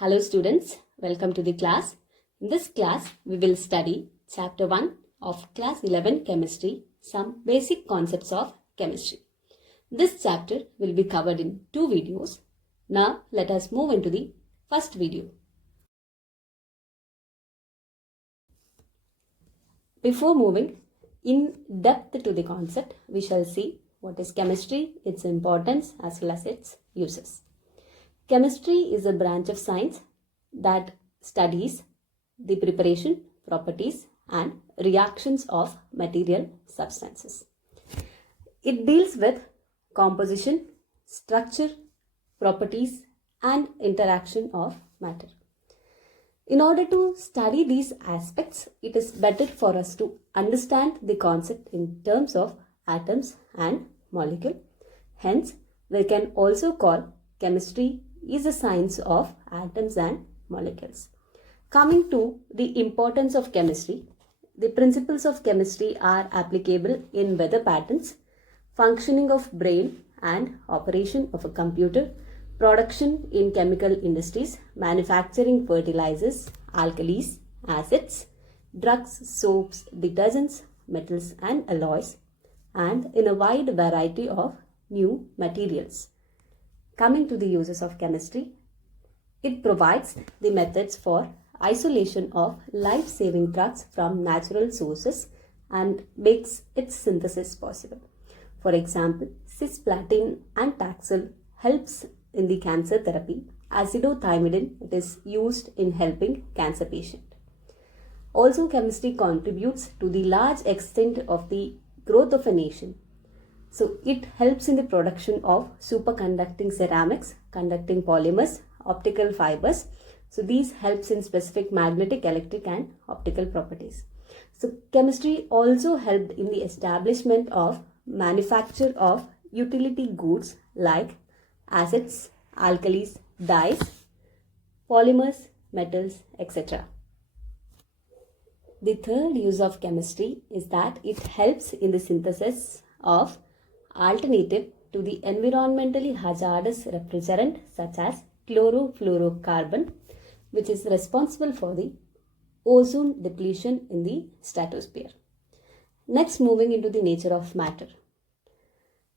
Hello students, welcome to the class. In this class, we will study Chapter 1 of Class 11 Chemistry, some basic concepts of chemistry. This chapter will be covered in 2 videos. Now, let us move into the first video. Before moving in depth to the concept, we shall see what is chemistry, its importance as well as its uses. Chemistry is a branch of science that studies the preparation, properties and reactions of material substances. It deals with composition, structure, properties and interaction of matter. In order to study these aspects, it is better for us to understand the concept in terms of atoms and molecule. Hence, we can also call chemistry is a science of atoms and molecules. Coming to the importance of chemistry, the principles of chemistry are applicable in weather patterns, functioning of brain and operation of a computer, production in chemical industries, manufacturing fertilizers, alkalis, acids, drugs, soaps, detergents, metals and alloys, and in a wide variety of new materials. Coming to the uses of chemistry, it provides the methods for isolation of life-saving drugs from natural sources and makes its synthesis possible. For example, cisplatin and Taxol helps in the cancer therapy. Acidotymidine, it is used in helping cancer patient. Also, chemistry contributes to the large extent of the growth of a nation. So it helps in the production of superconducting ceramics, conducting polymers, optical fibers. So these helps in specific magnetic, electric and optical properties. So chemistry also helped in the establishment of manufacture of utility goods like acids, alkalis, dyes, polymers, metals, etc. The third use of chemistry is that it helps in the synthesis of alternative to the environmentally hazardous refrigerant such as chlorofluorocarbon, which is responsible for the ozone depletion in the stratosphere. Next, moving into the nature of matter.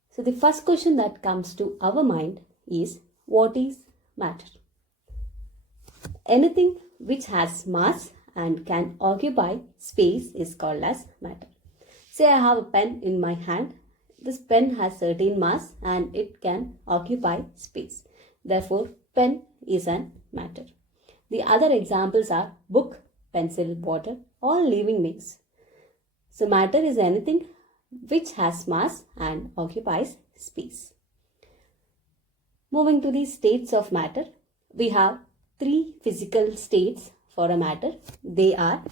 So the first question that comes to our mind is, what is matter? Anything which has mass and can occupy space is called as matter. Say I have a pen in my hand. This pen has certain mass and it can occupy space. Therefore, pen is an matter. The other examples are book, pencil, water, all living beings. So, matter is anything which has mass and occupies space. Moving to the states of matter, we have 3 physical states for a matter. They are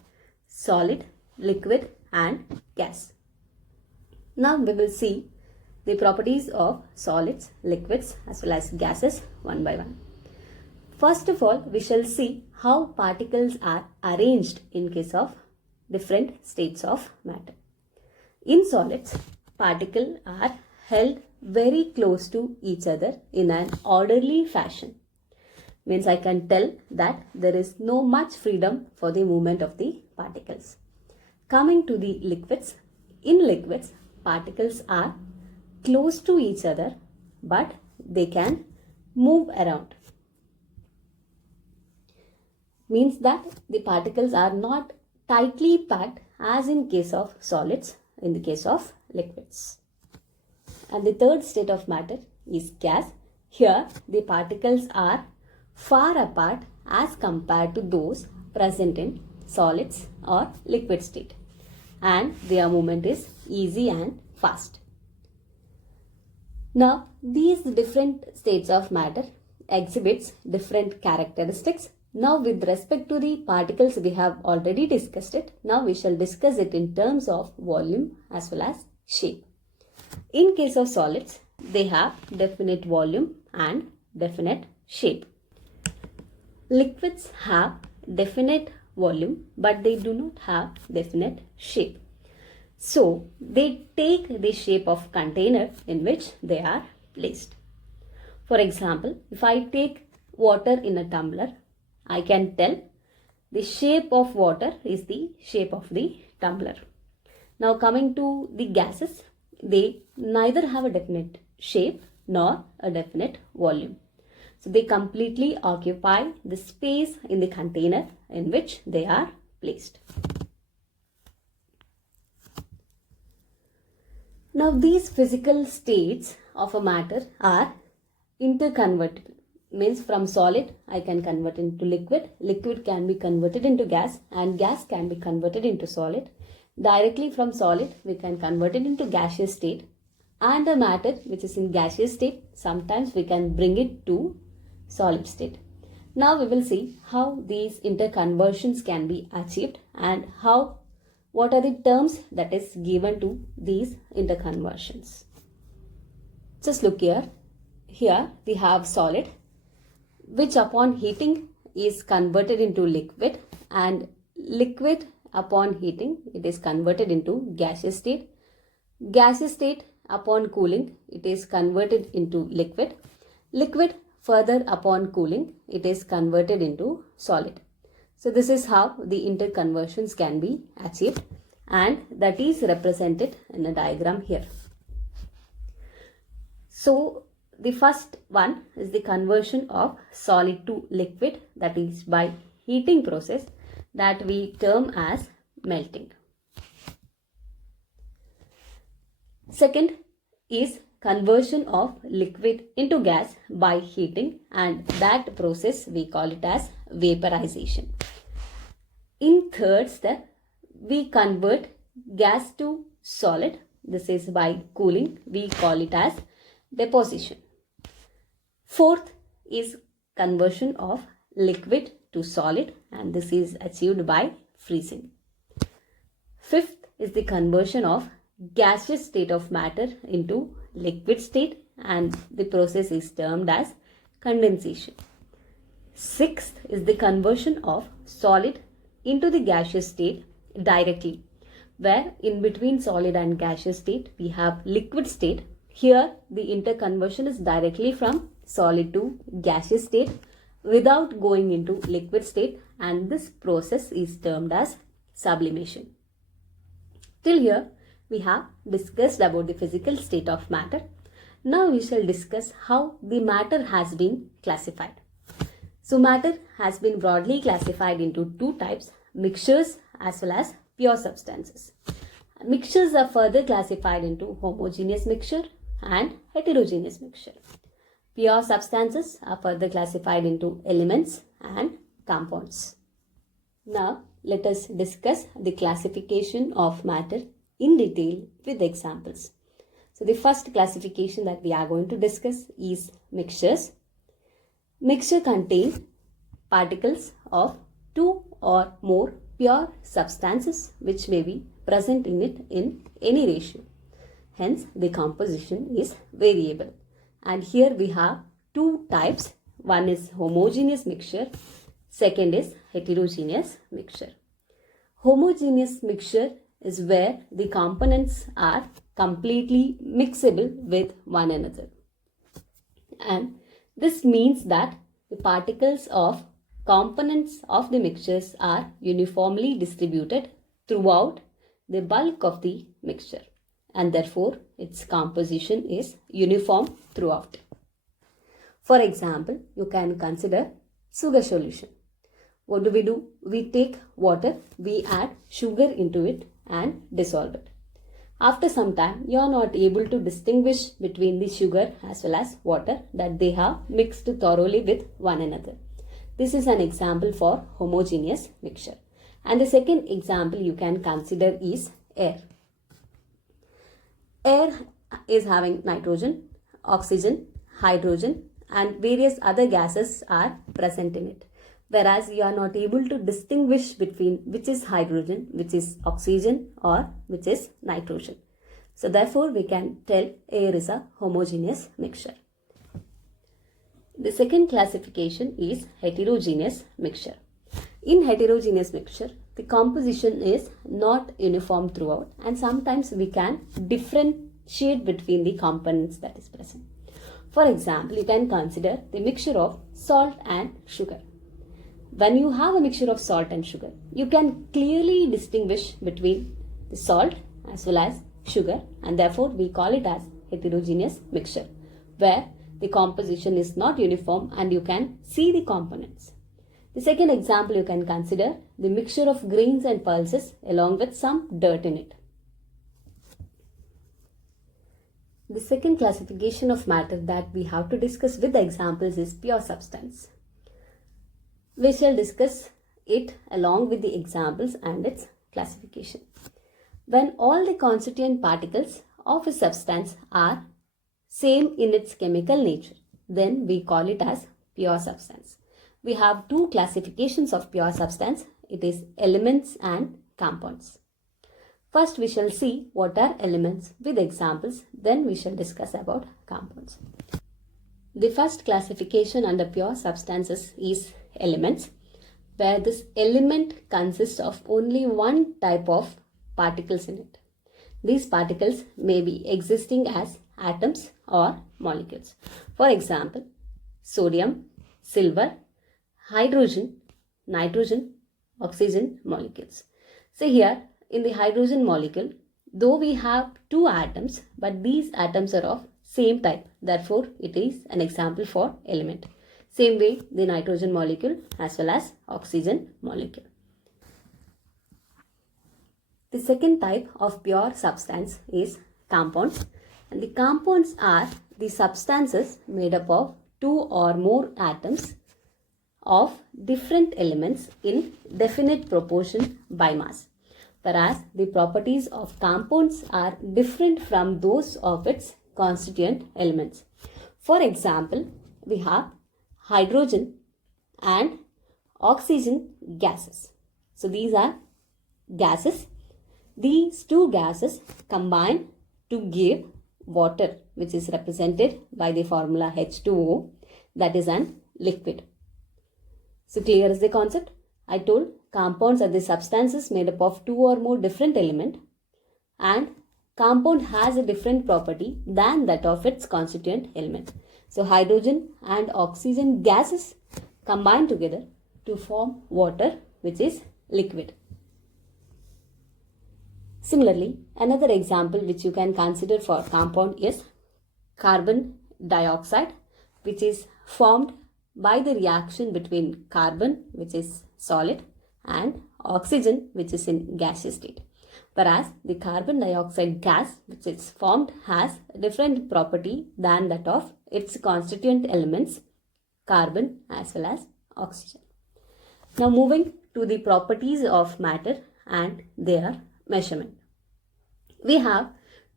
solid, liquid and gas. Now we will see the properties of solids, liquids as well as gases one by one. First of all, we shall see how particles are arranged in case of different states of matter. In solids, particles are held very close to each other in an orderly fashion. Means I can tell that there is no much freedom for the movement of the particles. Coming to the liquids, in liquids, particles are close to each other but they can move around. Means that the particles are not tightly packed as in case of solids, in the case of liquids. And the third state of matter is gas. Here the particles are far apart as compared to those present in solids or liquid state, and their movement is easy and fast. Now, these different states of matter exhibits different characteristics. Now, with respect to the particles, we have already discussed it. Now, we shall discuss it in terms of volume as well as shape. In case of solids, they have definite volume and definite shape. Liquids have definite volume but they do not have definite shape. So, they take the shape of container in which they are placed. For example, if I take water in a tumbler, I can tell the shape of water is the shape of the tumbler. Now coming to the gases, they neither have a definite shape nor a definite volume. So they completely occupy the space in the container in which they are placed. Now these physical states of a matter are interconvertible. Means from solid I can convert into liquid, liquid can be converted into gas, and gas can be converted into solid. Directly from solid we can convert it into gaseous state, and a matter which is in gaseous state sometimes we can bring it to solid state. Now we will see how these interconversions can be achieved and what are the terms that is given to these interconversions. Just look here. Here we have solid, which upon heating is converted into liquid, and liquid upon heating it is converted into gaseous state. Gaseous state upon cooling it is converted into liquid. Liquid further upon cooling it is converted into solid. So this is how the interconversions can be achieved, and that is represented in a diagram here. So the first one is the conversion of solid to liquid, that is by heating process, that we term as melting. Second is conversion of liquid into gas by heating, and that process we call it as vaporization. In third step, we convert gas to solid. This is by cooling. We call it as deposition. Fourth is conversion of liquid to solid, and this is achieved by freezing. Fifth is the conversion of gaseous state of matter into liquid state, and the process is termed as condensation. Sixth is the conversion of solid into the gaseous state directly, where in between solid and gaseous state we have liquid state. Here the interconversion is directly from solid to gaseous state without going into liquid state, and this process is termed as sublimation. Till here we have discussed about the physical state of matter. Now we shall discuss how the matter has been classified. So matter has been broadly classified into two types, mixtures as well as pure substances. Mixtures are further classified into homogeneous mixture and heterogeneous mixture. Pure substances are further classified into elements and compounds. Now let us discuss the classification of matter in detail with examples. So the first classification that we are going to discuss is mixtures. Mixture contains particles of two or more pure substances which may be present in it in any ratio. Hence the composition is variable. And here we have two types. One is homogeneous mixture, second is heterogeneous mixture. Homogeneous mixture is where the components are completely mixable with one another. And this means that the particles of components of the mixtures are uniformly distributed throughout the bulk of the mixture, and therefore its composition is uniform throughout. For example, you can consider sugar solution. What do? We take water, we add sugar into it and dissolve it. After some time, you are not able to distinguish between the sugar as well as water, that they have mixed thoroughly with one another. This is an example for homogeneous mixture. And the second example you can consider is air. Air is having nitrogen, oxygen, hydrogen, and various other gases are present in it. Whereas you are not able to distinguish between which is hydrogen, which is oxygen, or which is nitrogen. So therefore we can tell air is a homogeneous mixture. The second classification is heterogeneous mixture. In heterogeneous mixture, the composition is not uniform throughout, and sometimes we can differentiate between the components that is present. For example, you can consider the mixture of salt and sugar. when you have a mixture of salt and sugar, you can clearly distinguish between the salt as well as sugar, and therefore we call it as heterogeneous mixture, where the composition is not uniform and you can see the components. The second example you can consider the mixture of grains and pulses along with some dirt in it. The second classification of matter that we have to discuss with the examples is pure substance. We shall discuss it along with the examples and its classification. When all the constituent particles of a substance are same in its chemical nature, then we call it as pure substance. We have two classifications of pure substance. It is elements and compounds. First, we shall see what are elements with examples. Then we shall discuss about compounds. The first classification under pure substances is elements, where this element consists of only one type of particles in it. These particles may be existing as atoms or molecules. For example, sodium, silver, hydrogen, nitrogen, oxygen molecules. So here in the hydrogen molecule, though we have two atoms, but these atoms are of same type. Therefore, it is an example for element. Same way the nitrogen molecule as well as oxygen molecule. The second type of pure substance is compounds, and the compounds are the substances made up of two or more atoms of different elements in definite proportion by mass, whereas the properties of compounds are different from those of its constituent elements. For example, we have hydrogen and oxygen gases. So these are gases. These two gases combine to give water, which is represented by the formula H2O, that is an liquid. So clear is the concept? I told compounds are the substances made up of two or more different elements, and compound has a different property than that of its constituent element. So hydrogen and oxygen gases combine together to form water, which is liquid. Similarly, another example which you can consider for compound is carbon dioxide, which is formed by the reaction between carbon, which is solid, and oxygen, which is in gaseous state. Whereas the carbon dioxide gas, which is formed, has a different property than that of its constituent elements, carbon as well as oxygen. Now moving to the properties of matter and their measurement. We have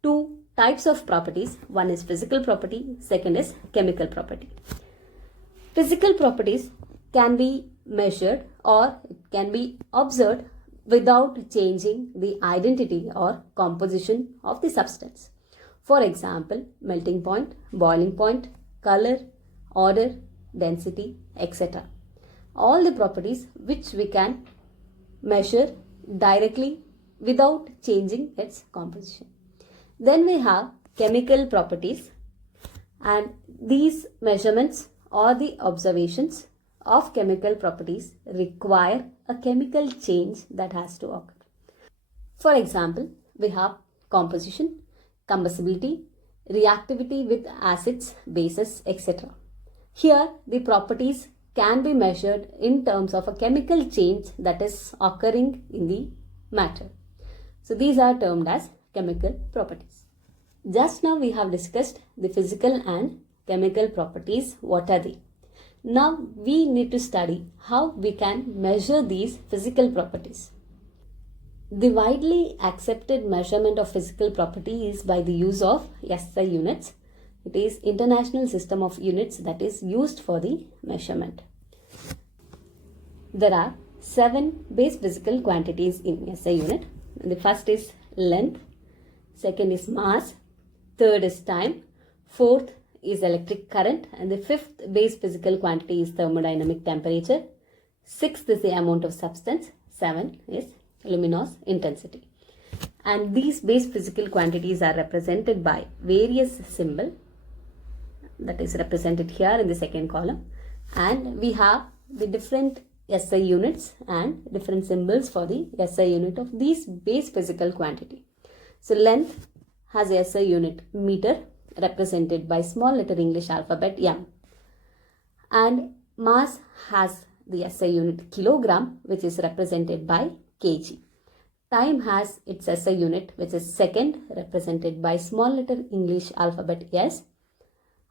two types of properties. One is physical property, second is chemical property. Physical properties can be measured or it can be observed without changing the identity or composition of the substance. For example, melting point, boiling point, color, odor, density, etc. All the properties which we can measure directly without changing its composition. Then we have chemical properties, and these measurements or the observations of chemical properties require a chemical change that has to occur. For example, we have composition, combustibility, reactivity with acids, bases, etc. Here, the properties can be measured in terms of a chemical change that is occurring in the matter. So these are termed as chemical properties. Just now we have discussed the physical and chemical properties. What are they? Now we need to study how we can measure these physical properties. The widely accepted measurement of physical property is by the use of SI units. It is International System of Units that is used for the measurement. There are 7 base physical quantities in SI unit. The first is length, second is mass, third is time, fourth is electric current, and the fifth base physical quantity is thermodynamic temperature, sixth is the amount of substance, 7 is luminous intensity. And these base physical quantities are represented by various symbols that is represented here in the second column, and we have the different SI units and different symbols for the SI unit of these base physical quantity. So length has a SI unit meter represented by small letter English alphabet M, and mass has the SI unit kilogram, which is represented by kg. Time has its SI unit, which is second, represented by small letter English alphabet S,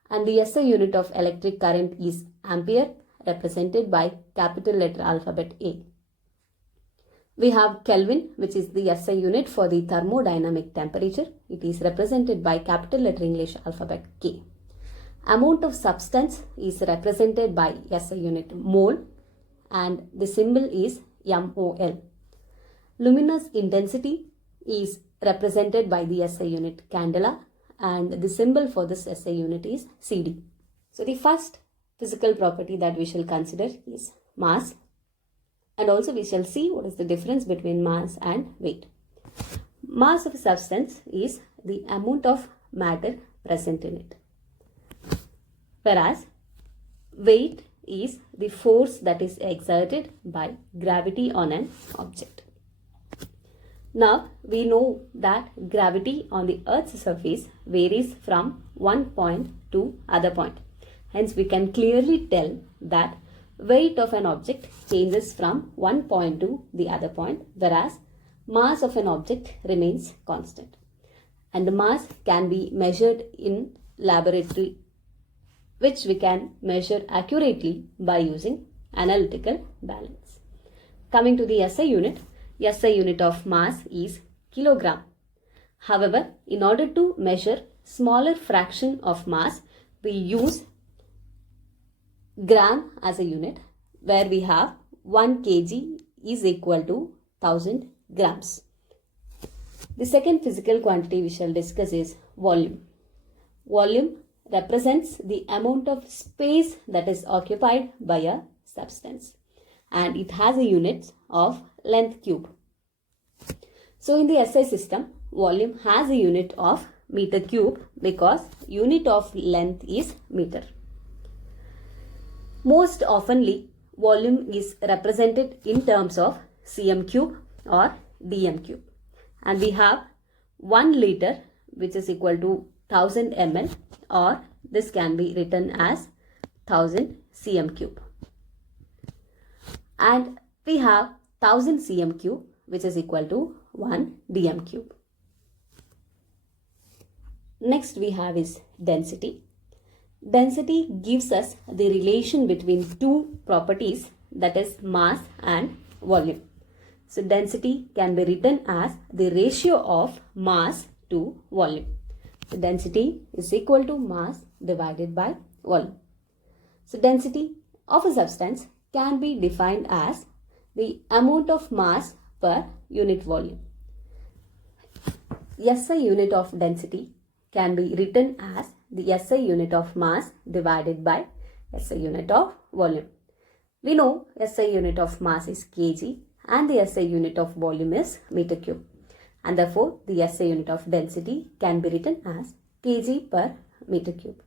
and the SI unit of electric current is ampere, represented by capital letter alphabet A. We have Kelvin, which is the SI unit for the thermodynamic temperature. It is represented by capital letter English alphabet K. Amount of substance is represented by SI unit mole, and the symbol is MOL. Luminous intensity is represented by the SI unit candela, and the symbol for this SI unit is CD. So the first physical property that we shall consider is mass, and also we shall see what is the difference between mass and weight. Mass of a substance is the amount of matter present in it, whereas weight is the force that is exerted by gravity on an object. Now we know that gravity on the Earth's surface varies from one point to other point. Hence we can clearly tell that weight of an object changes from one point to the other point, whereas mass of an object remains constant. And the mass can be measured in laboratory, which we can measure accurately by using analytical balance. Coming to the SI unit of mass is kilogram. However, in order to measure smaller fraction of mass, we use gram as a unit, where we have 1 kg is equal to 1000 grams. The second physical quantity we shall discuss is volume. Volume represents the amount of space that is occupied by a substance, and it has a unit of length cube. So in the SI system, volume has a unit of meter cube because unit of length is meter. Most oftenly, volume is represented in terms of cm cube or dm cube, and we have 1 liter, which is equal to 1000 ml, or this can be written as 1000 cm cube, and we have 1000 cm cube, which is equal to 1 dm cube. Next we have is density. Density gives us the relation between two properties, that is mass and volume. So density can be written as the ratio of mass to volume. So density is equal to mass divided by volume. So density of a substance can be defined as the amount of mass per unit volume. SI unit of density can be written as the SI unit of mass divided by SI unit of volume. We know SI unit of mass is kg and the SI unit of volume is meter cube, and therefore the SI unit of density can be written as kg per meter cube.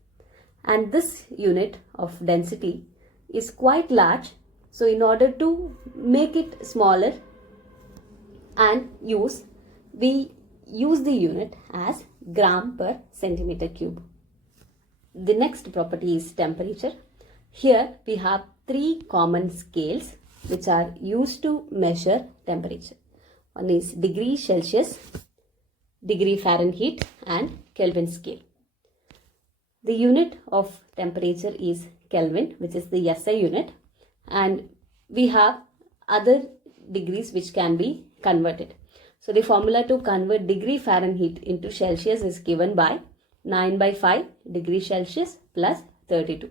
And this unit of density is quite large, so in order to make it smaller and we use the unit as gram per centimeter cube. The next property is temperature. Here we have 3 common scales which are used to measure temperature. One is degree Celsius, degree Fahrenheit, and Kelvin scale. The unit of temperature is Kelvin, which is the SI unit, and we have other degrees which can be converted. So the formula to convert degree Fahrenheit into Celsius is given by 9 by 5 degree Celsius plus 32.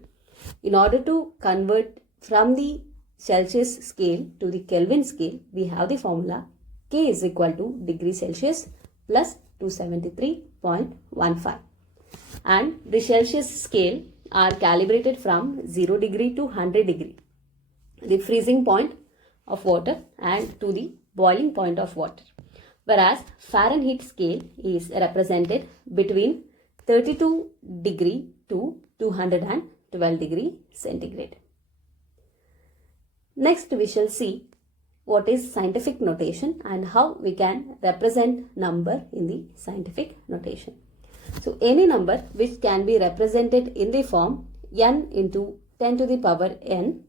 In order to convert from the Celsius scale to the Kelvin scale, we have the formula K is equal to degree Celsius plus 273.15. And the Celsius scale are calibrated from 0 degree to 100 degree, the freezing point of water, and to the boiling point of water. Whereas Fahrenheit scale is represented between 32 degree to 212 degree centigrade. Next, we shall see what is scientific notation and how we can represent number in the scientific notation. So, any number which can be represented in the form n into 10 to the power n,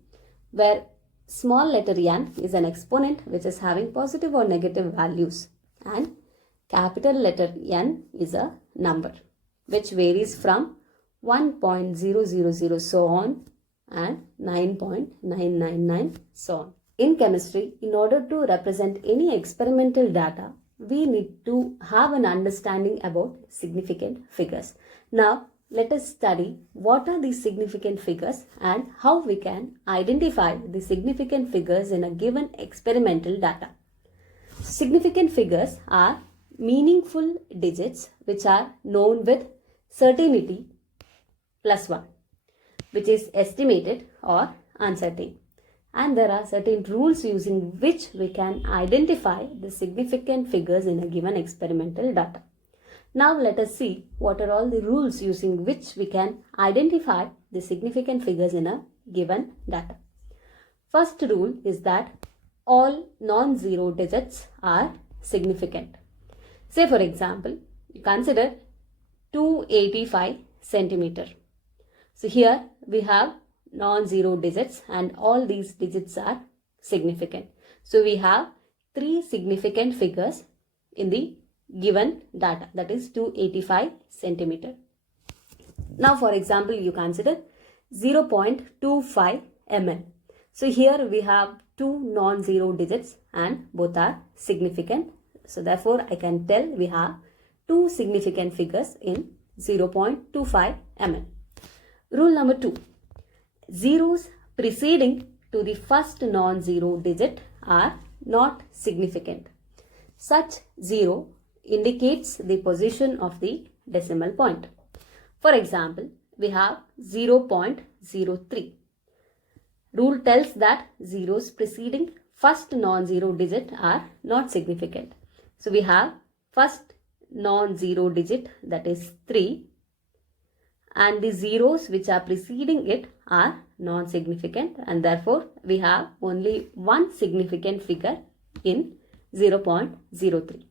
where small letter n is an exponent which is having positive or negative values, and capital letter N is a number which varies from 1.000 so on and 9.999 so on. In chemistry, in order to represent any experimental data, we need to have an understanding about significant figures. Now, let us study what are these significant figures and how we can identify the significant figures in a given experimental data. Significant figures are meaningful digits which are known with certainty plus 1, which is estimated or uncertain. And there are certain rules using which we can identify the significant figures in a given experimental data. Now let us see what are all the rules using which we can identify the significant figures in a given data. First rule is that all non-zero digits are significant. Say for example, you consider 285 centimeter. So here we have non-zero digits and all these digits are significant. So we have 3 significant figures in the given data, that is 285 centimeter. Now for example, you consider 0.25 ml. So here we have 2 non-zero digits and both are significant. So therefore I can tell we have 2 significant figures in 0.25 ml. Rule number 2. Zeros preceding to the first non-zero digit are not significant. Such zero indicates the position of the decimal point. For example, we have 0.03. Rule tells that zeros preceding first non-zero digit are not significant. So we have first non-zero digit, that is 3, and the zeros which are preceding it are non-significant, and therefore we have only one significant figure in 0.03.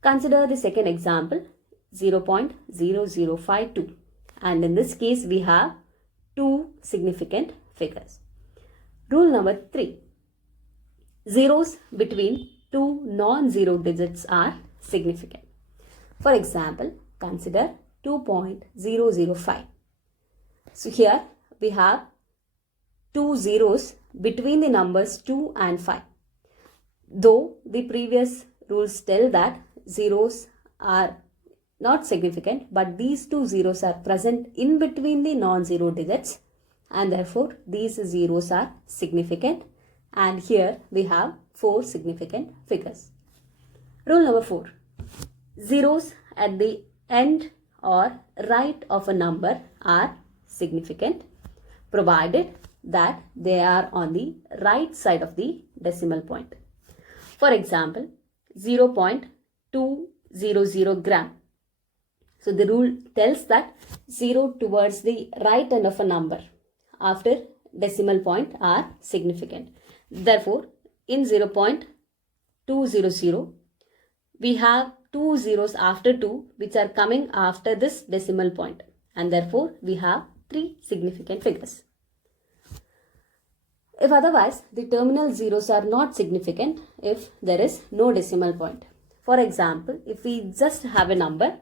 Consider the second example, 0.0052, and in this case we have 2 significant figures. Rule number 3. Zeros between 2 non-zero digits are significant. For example, consider 2.005. So here we have 2 zeros between the numbers 2 and 5. Though the previous rules tell that zeros are not significant, but these 2 zeros are present in between the non-zero digits, and therefore these zeros are significant, and here we have 4 significant figures. Rule number 4. Zeros at the end or right of a number are significant, provided that they are on the right side of the decimal point. For example, 0.200 gram. So the rule tells that 0 towards the right end of a number after decimal point are significant. Therefore, in 0.200, we have 2 zeros after 2 which are coming after this decimal point, and therefore we have 3 significant figures. If otherwise, the terminal zeros are not significant if there is no decimal point. For example, if we just have a number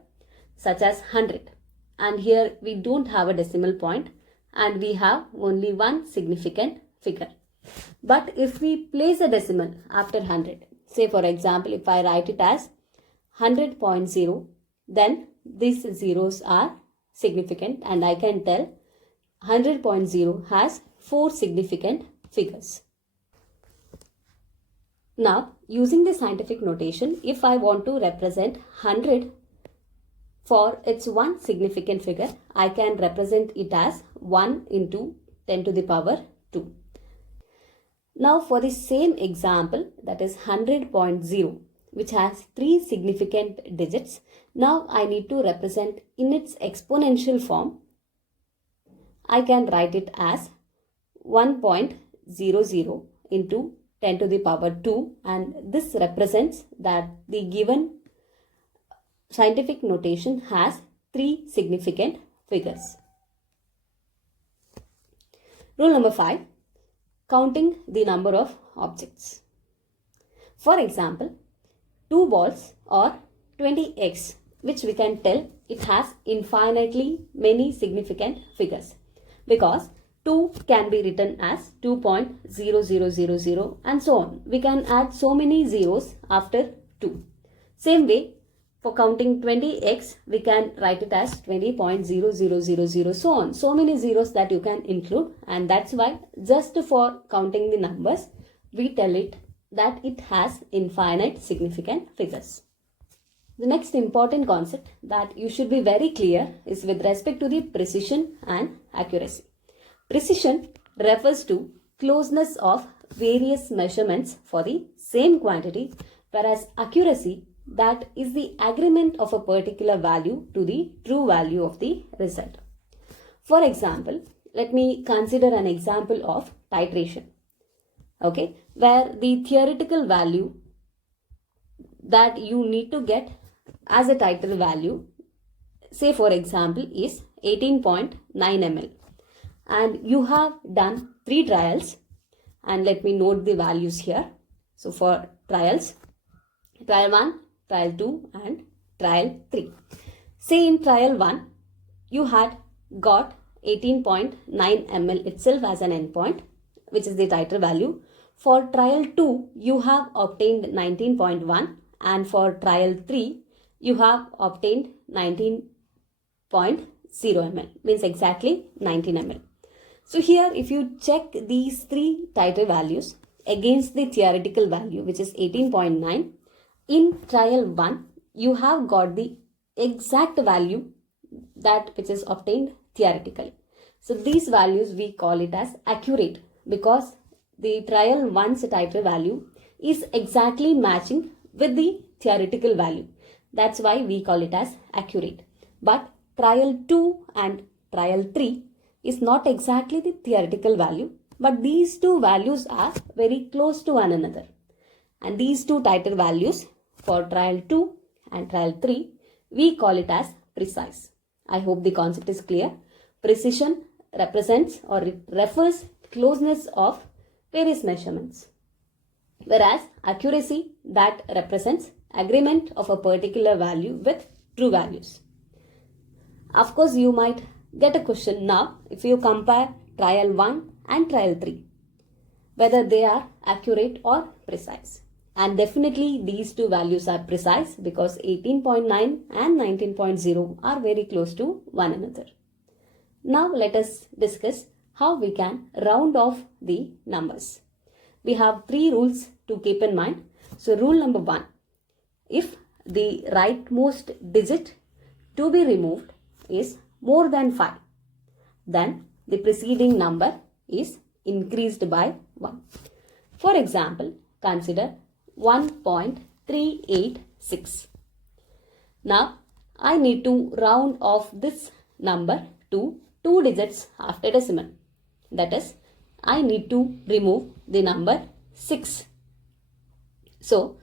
such as 100, and here we don't have a decimal point and we have only one significant figure. But if we place a decimal after 100, say for example, if I write it as 100.0, then these zeros are significant, and I can tell 100.0 has 4 significant figures. Now, using the scientific notation, if I want to represent 100 for its one significant figure, I can represent it as 1 into 10 to the power 2. Now, for the same example, that is 100.0, which has 3 significant digits, now I need to represent in its exponential form. I can write it as 1.00 into 10 to the power 2, and this represents that the given scientific notation has 3 significant figures. Rule number 5. Counting the number of objects. For example, 2 balls or 20x, which we can tell it has infinitely many significant figures, because 2 can be written as 2.0000 and so on. We can add so many zeros after 2. Same way, for counting 20x, we can write it as 20.0000, so on. So many zeros that you can include, and that's why just for counting the numbers, we tell it that it has infinite significant figures. The next important concept that you should be very clear is with respect to the precision and accuracy. Precision refers to closeness of various measurements for the same quantity, whereas accuracy, that is the agreement of a particular value to the true value of the result. For example, let me consider an example of titration, okay, where the theoretical value that you need to get as a titer value, say for example, is 18.9 ml, and you have done 3 trials, and let me note the values here. So for trials, trial 1, trial 2 and trial 3. Say in trial 1, you had got 18.9 ml itself as an endpoint, which is the titer value. For trial 2, you have obtained 19.1, and for trial 3, you have obtained 19.0 ml, means exactly 19 ml. So here, if you check these 3 titer values against the theoretical value, which is 18.9, in trial 1, you have got the exact value that which is obtained theoretically. So these values we call it as accurate, because the trial 1's titer value is exactly matching with the theoretical value. That's why we call it as accurate. But trial 2 and trial 3 is not exactly the theoretical value, but these 2 values are very close to one another. And these 2 titer values for trial 2 and trial 3, we call it as precise. I hope the concept is clear. Precision represents or it refers closeness of various measurements, whereas accuracy, that represents agreement of a particular value with true values. Of course, you might get a question now if you compare trial 1 and trial 3, whether they are accurate or precise. And definitely these 2 values are precise, because 18.9 and 19.0 are very close to one another. Now let us discuss how we can round off the numbers. We have 3 rules to keep in mind. So rule number 1, if the rightmost digit to be removed is more than 5, then the preceding number is increased by 1. For example, consider 1.386. Now I need to round off this number to 2 digits after decimal. That is, I need to remove the number 6. So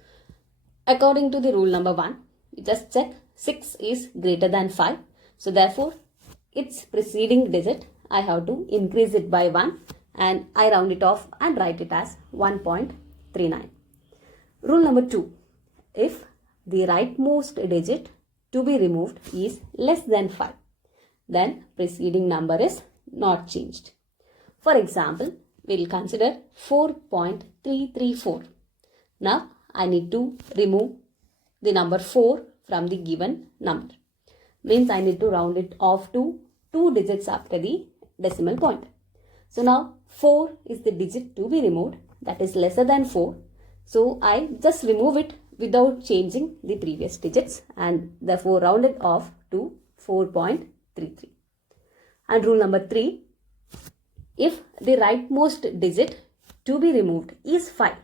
according to the rule number 1, you just check 6 is greater than 5. So therefore, its preceding digit, I have to increase it by 1, and I round it off and write it as 1.39. Rule number 2, if the rightmost digit to be removed is less than 5, then preceding number is not changed. For example, we will consider 4.334. Now I need to remove the number 4 from the given number. Means I need to round it off to 2 digits after the decimal point. So now 4 is the digit to be removed, that is lesser than 4. So I just remove it without changing the previous digits, and therefore round it off to 4.33. And rule number 3, if the rightmost digit to be removed is 5,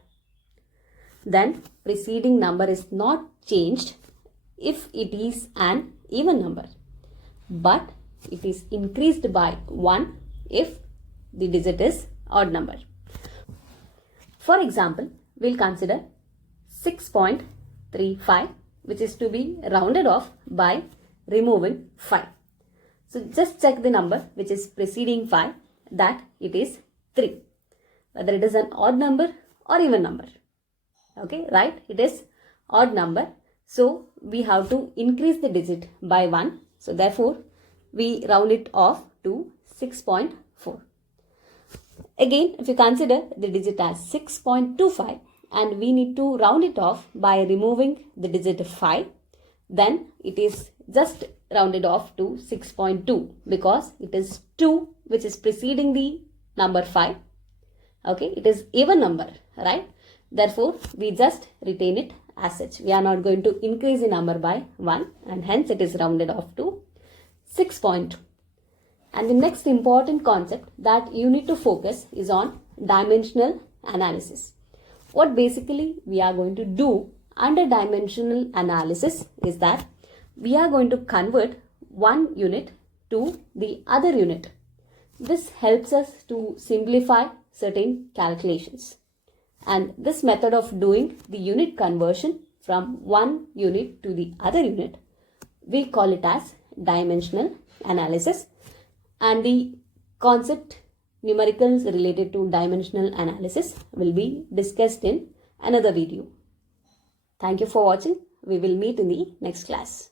then preceding number is not changed if it is an even number, but it is increased by 1 if the digit is odd number. For example, we'll consider 6.35, which is to be rounded off by removing 5. So just check the number which is preceding 5, that it is 3. Whether it is an odd number or even number. Okay, right? It is odd number. So we have to increase the digit by 1. So therefore, we round it off to 6.4. Again, if you consider the digit as 6.25 and we need to round it off by removing the digit 5, then it is just rounded off to 6.2 because it is 2 which is preceding the number 5. Okay, it is even number, right? Therefore, we just retain it as such. We are not going to increase the number by 1 and hence it is rounded off to 6.2. And the next important concept that you need to focus is on dimensional analysis. What basically we are going to do under dimensional analysis is that we are going to convert one unit to the other unit. This helps us to simplify certain calculations. And this method of doing the unit conversion from one unit to the other unit, we call it as dimensional analysis. And the concept numericals related to dimensional analysis will be discussed in another video. Thank you for watching. We will meet in the next class.